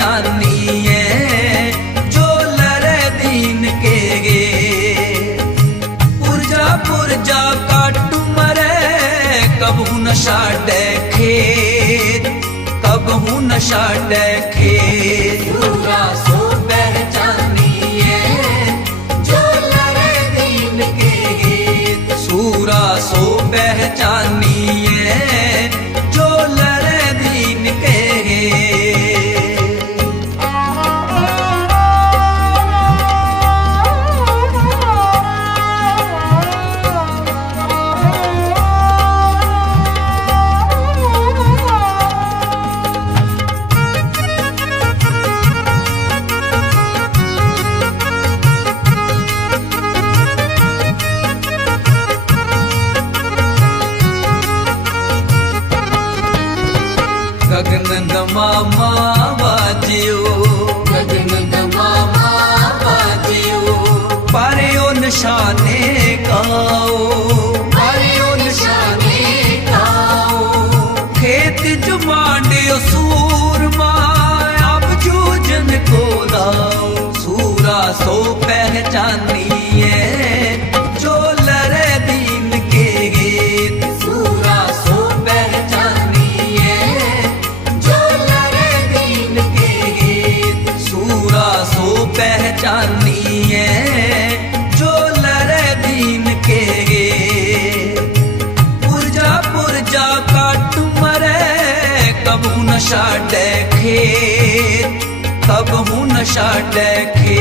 चांदनी है, जो लरे दीन के गे। पुरजा पुरजा काटू मरे, कबू नशा देखे कबू नशा देखे पूरा सो है, जो दीन के गे। सूरा सो ngama ma ba jiu जानी है, जो लरे दीन के। पुर्जा पुर्जा काट मरे, कबू नशा देखे कबू नशा देखे